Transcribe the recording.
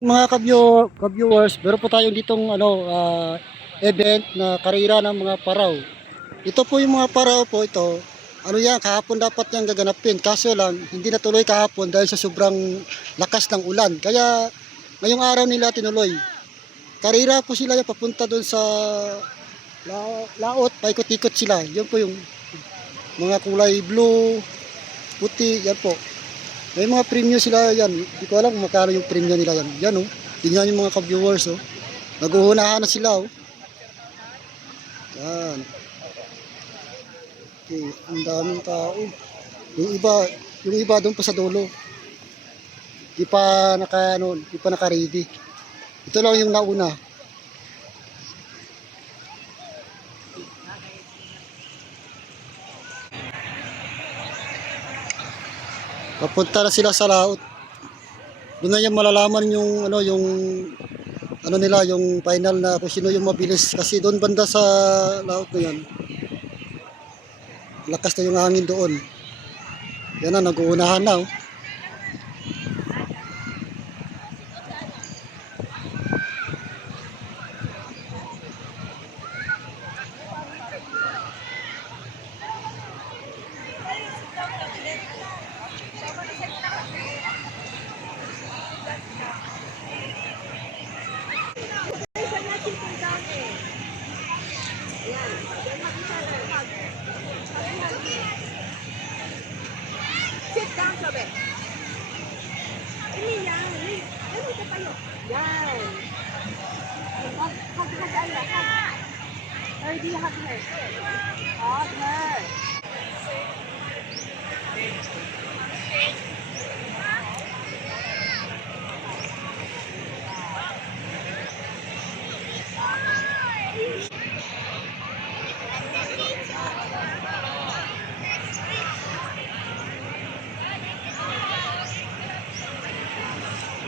Mga ka-viewers, meron po tayong ditong event na karera ng mga paraw. Ito po yung mga paraw po ito. Ano yan, kahapon dapat yang gaganapin. Kaso lang, hindi natuloy kahapon dahil sa sobrang lakas ng ulan. Kaya ngayong araw nila tinuloy. Karera po sila yung papunta doon sa laot, paikot-ikot sila. Yan po yung mga kulay blue, puti, yan po. May mga premium sila yan. Hindi ko alam kung magkano yung premium nila yan. Yan oh. Tingnan yung mga ka-viewers oh. Naguhunahan na sila oh. Yan. Okay, ang daming tao. Yung iba doon pa sa dulo. Di pa di pa naka-ready. Ito lang yung nauna. Papunta na sila sa laot. Doon na yung malalaman yung nila, yung final na kung sino yung mabilis kasi doon banda sa laot na yan. Lakas na yung hangin doon. Yan na, nag-uunahan na oh. Sit down, sabi. Ini yan. Ano ito tayo? Yan. Hug, Ayla. Hug. Or do you hug her? Hug her.